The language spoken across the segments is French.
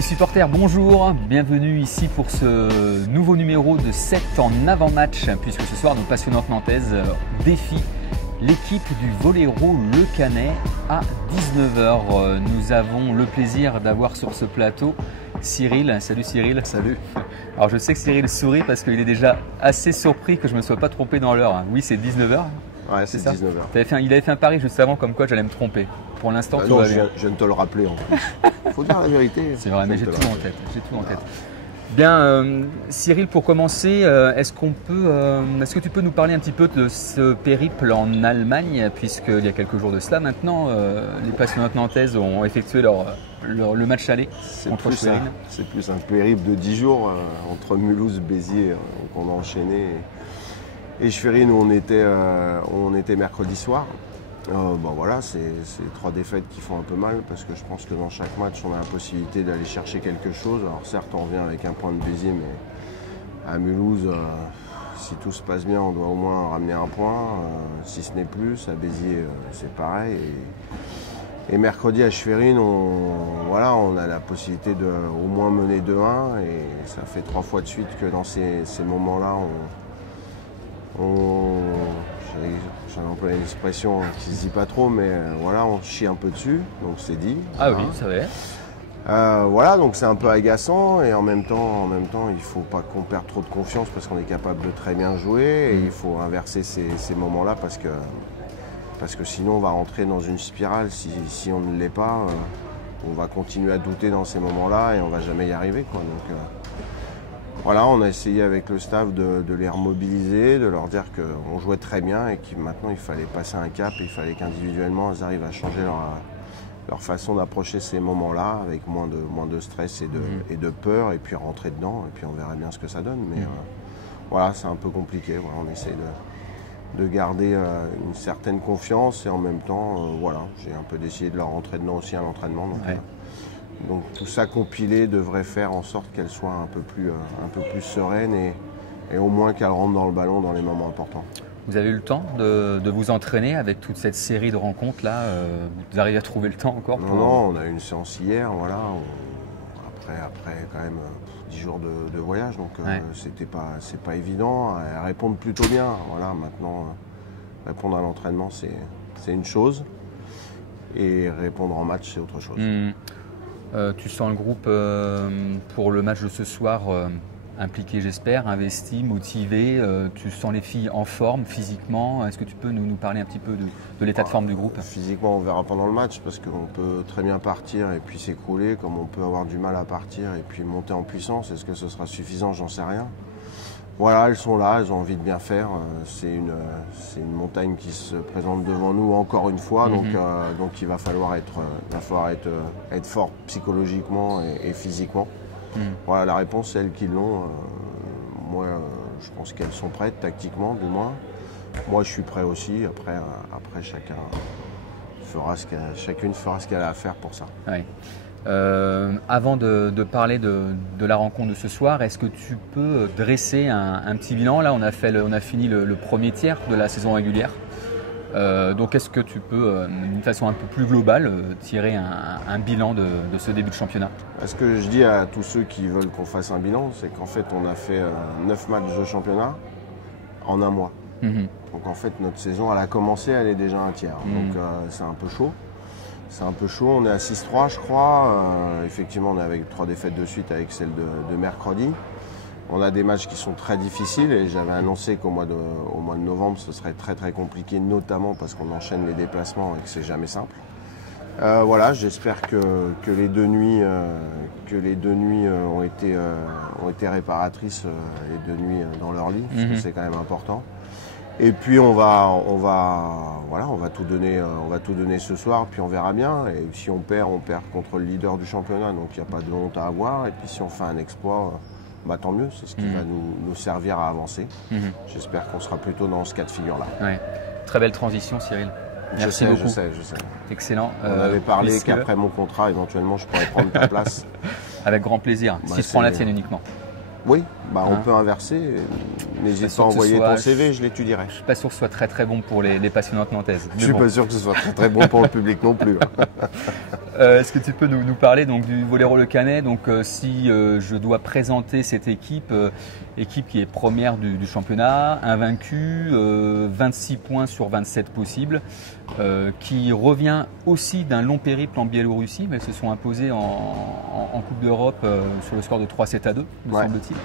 Amis supporters, bonjour, bienvenue ici pour ce nouveau numéro de 7 en avant-match, puisque ce soir nos passionnantes nantaises défient l'équipe du Volleyro Le Canet à 19h. Nous avons le plaisir d'avoir sur ce plateau Cyril. Salut Cyril. Salut. Alors je sais que Cyril sourit parce qu'il est déjà assez surpris que je ne me sois pas trompé dans l'heure. Oui, c'est 19h. Ouais, c'est 19h. Il avait fait un pari juste avant comme quoi j'allais me tromper. Pour l'instant, tout va bien. Je viens de te le rappeler en plus. Faut dire la vérité. C'est vrai, mais j'ai tout en tête. Bien, Cyril, pour commencer, est-ce que tu peux nous parler un petit peu de ce périple en Allemagne, puisqu'il y a quelques jours de cela maintenant, les passionnantes nantaises ont effectué le match aller contre Schwerin. C'est plus un périple de 10 jours entre Mulhouse, Béziers, qu'on a enchaîné, et Schwerin où on était mercredi soir. Voilà, c'est 3 défaites qui font un peu mal parce que je pense que dans chaque match on a la possibilité d'aller chercher quelque chose. Alors certes on revient avec un point de Béziers, mais à Mulhouse, si tout se passe bien, on doit au moins ramener un point, si ce n'est plus. À Béziers c'est pareil. Et mercredi à Schwerin, on a la possibilité de au moins mener 2-1, et ça fait 3 fois de suite que dans ces moments-là j'avais employé une expression qui se dit pas trop, mais voilà, on chie un peu dessus, donc c'est dit. Ah oui, ça va. Voilà, donc c'est un peu agaçant, et en même temps, il faut pas qu'on perde trop de confiance parce qu'on est capable de très bien jouer, et il faut inverser ces moments-là parce que sinon on va rentrer dans une spirale. Si on ne l'est pas, on va continuer à douter dans ces moments-là et on va jamais y arriver, quoi. Donc, voilà, on a essayé avec le staff de les remobiliser, de leur dire qu'on jouait très bien et que maintenant il fallait passer un cap, et il fallait qu'individuellement ils arrivent à changer leur façon d'approcher ces moments-là avec moins de stress et de peur, et puis rentrer dedans, et puis on verra bien ce que ça donne. Mais voilà, c'est un peu compliqué. Voilà, on essaie de garder une certaine confiance, et en même temps, voilà, j'ai un peu décidé de leur rentrer dedans aussi à l'entraînement. Donc tout ça compilé devrait faire en sorte qu'elle soit un peu plus sereine, et au moins qu'elle rentre dans le ballon dans les moments importants. Vous avez eu le temps de vous entraîner avec toute cette série de rencontres là, vous arrivez à trouver le temps encore Non, on a eu une séance hier, voilà, après quand même 10 jours de voyage, donc c'est pas évident. Elles répondent plutôt bien, voilà. Maintenant, répondre à l'entraînement c'est une chose, et répondre en match c'est autre chose. Tu sens le groupe pour le match de ce soir impliqué, j'espère, investi, motivé. Tu sens les filles en forme physiquement. Est-ce que tu peux nous parler un petit peu de l'état de forme du groupe? Physiquement, on verra pendant le match, parce qu'on peut très bien partir et puis s'écrouler, comme on peut avoir du mal à partir et puis monter en puissance. Est-ce que ce sera suffisant? J'en sais rien. Voilà, elles sont là, elles ont envie de bien faire. C'est une montagne qui se présente devant nous encore une fois, donc il va falloir être fort psychologiquement et physiquement. Voilà, la réponse, c'est elles qui l'ont. Moi, je pense qu'elles sont prêtes, tactiquement du moins. Moi, je suis prêt aussi. Après chacune fera ce qu'elle a à faire pour ça. Ouais. Avant de parler de la rencontre de ce soir, est-ce que tu peux dresser un petit bilan? Là, on a fini le premier tiers de la saison régulière. Donc, est-ce que tu peux, d'une façon un peu plus globale, tirer un bilan de ce début de championnat? Ce que je dis à tous ceux qui veulent qu'on fasse un bilan, c'est qu'en fait, on a fait 9 matchs de championnat en un mois. Donc, en fait, notre saison, elle a commencé, elle est déjà un tiers. Donc, c'est un peu chaud. On est à 6-3, je crois. Effectivement, on est avec 3 défaites de suite avec celle de mercredi. On a des matchs qui sont très difficiles, et j'avais annoncé qu'au mois de novembre, ce serait très très compliqué, notamment parce qu'on enchaîne les déplacements et que c'est jamais simple. Voilà, j'espère que les deux nuits ont été réparatrices, les 2 nuits dans leur lit, parce que c'est quand même important. Et puis on va tout donner ce soir, puis on verra bien. Et si on perd contre le leader du championnat, donc il n'y a pas de honte à avoir. Et puis si on fait un exploit, tant mieux, c'est ce qui va nous servir à avancer. J'espère qu'on sera plutôt dans ce cas de figure-là. Ouais. Très belle transition, Cyril. Merci beaucoup. Je sais. Excellent. On avait parlé qu'après mon contrat, éventuellement, je pourrais prendre ta place. Avec grand plaisir, si je prends la tienne uniquement. Oui, On peut inverser. N'hésite pas à envoyer ton CV, je l'étudierai. Je ne suis pas sûr que ce soit très très bon pour les passionnantes nantaises. Je ne suis pas sûr que ce soit très très bon pour le public non plus. Est-ce que tu peux nous parler donc, du Voleiro Le Canet? Donc, si je dois présenter cette équipe, équipe qui est première du championnat, invaincue, 26 points sur 27 possibles, qui revient aussi d'un long périple en Biélorussie, mais elles se sont imposées en Coupe d'Europe sur le score de 3-7-2, me semble-t-il.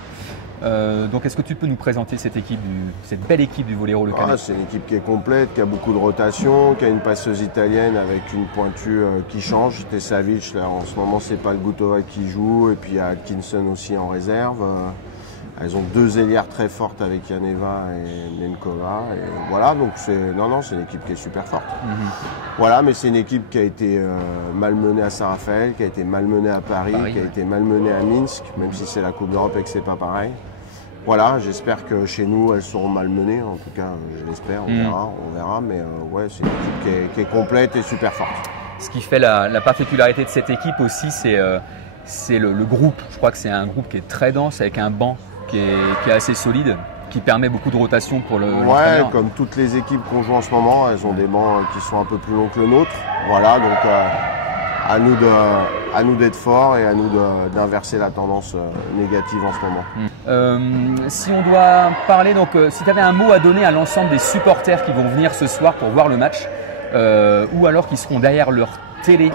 Donc est-ce que tu peux nous présenter cette belle équipe du Voleiro Le Canet? C'est une équipe qui est complète, qui a beaucoup de rotation, qui a une passeuse italienne avec une pointue qui change. Tesavic, là en ce moment c'est pas le Gutova qui joue, et puis il y a Atkinson aussi en réserve. Elles ont deux ailières très fortes avec Yaneva et Nenkova. Et voilà, donc c'est une équipe qui est super forte. Voilà, mais c'est une équipe qui a été malmenée à Saint-Raphaël, qui a été malmenée à Paris, qui a été malmenée à Minsk, même si c'est la Coupe d'Europe et que c'est pas pareil. Voilà, j'espère que chez nous elles seront malmenées, en tout cas je l'espère, on verra, mais ouais, c'est une équipe qui est complète et super forte. Ce qui fait la particularité de cette équipe aussi, c'est le groupe. Je crois que c'est un groupe qui est très dense, avec un banc qui est assez solide, qui permet beaucoup de rotation pour l'entraîneur. Comme toutes les équipes qu'on joue en ce moment, elles ont des bancs qui sont un peu plus longs que le nôtre. Voilà, donc à nous d'être forts et à nous d'inverser la tendance négative en ce moment. Si on doit parler, donc si tu avais un mot à donner à l'ensemble des supporters qui vont venir ce soir pour voir le match, ou alors qui seront derrière leur télé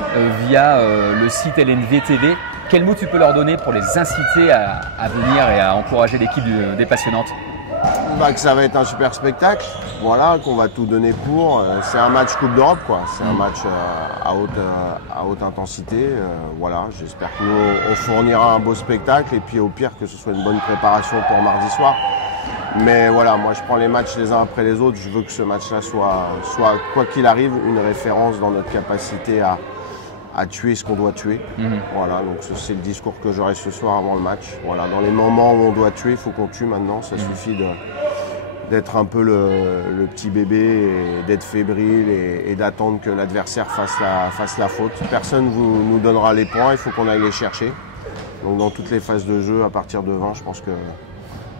via le site LNV TV, quel mot tu peux leur donner pour les inciter à venir et à encourager l'équipe des passionnantes? Que ça va être un super spectacle, voilà, qu'on va tout donner pour. C'est un match Coupe d'Europe, quoi. C'est un match à haute intensité. Voilà, j'espère que nous on fournira un beau spectacle, et puis au pire que ce soit une bonne préparation pour mardi soir. Mais voilà, moi je prends les matchs les uns après les autres. Je veux que ce match-là soit, quoi qu'il arrive, une référence dans notre capacité à tuer ce qu'on doit tuer. Voilà, donc c'est le discours que j'aurai ce soir avant le match. Voilà, dans les moments où on doit tuer, il faut qu'on tue maintenant. Ça suffit d'être un peu le petit bébé, et d'être fébrile et d'attendre que l'adversaire fasse la faute. Personne nous donnera les points, il faut qu'on aille les chercher. Donc dans toutes les phases de jeu, à partir de 20, je pense que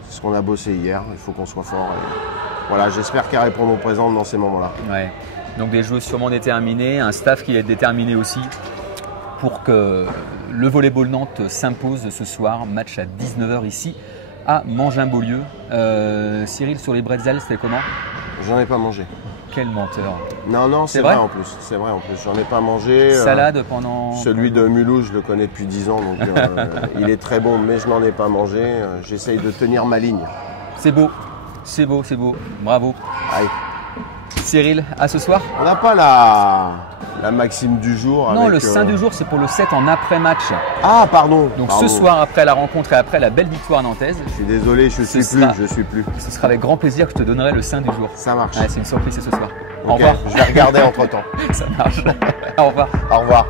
c'est ce qu'on a bossé hier. Il faut qu'on soit fort. Et voilà, j'espère qu'elles répondront présentes dans ces moments-là. Ouais. Donc des joueurs sûrement déterminés, un staff qui est déterminé aussi pour que le volleyball Nantes s'impose ce soir. Match à 19 h ici à Mangin-Beaulieu. Cyril, sur les bretzels, c'était comment? J'en ai pas mangé. Quel menteur. Non, c'est vrai en plus. C'est vrai en plus. J'en ai pas mangé. Salade pendant. Celui de Mulhouse, je le connais depuis 10 ans, donc il est très bon, mais je n'en ai pas mangé. J'essaye de tenir ma ligne. C'est beau, c'est beau, c'est beau. Bravo. Aïe. Cyril, à ce soir? On n'a pas la maxime du jour. Non, le saint du jour, c'est pour le 7 en après-match. Ah, pardon. Donc ce soir, après la rencontre et après la belle victoire nantaise. Je suis désolé, je suis plus. Ce sera avec grand plaisir que je te donnerai le saint du jour. Ça marche. Ouais, c'est une surprise, c'est ce soir. Okay, au revoir. Je vais regarder entre temps. Ça marche. Au revoir. Au revoir.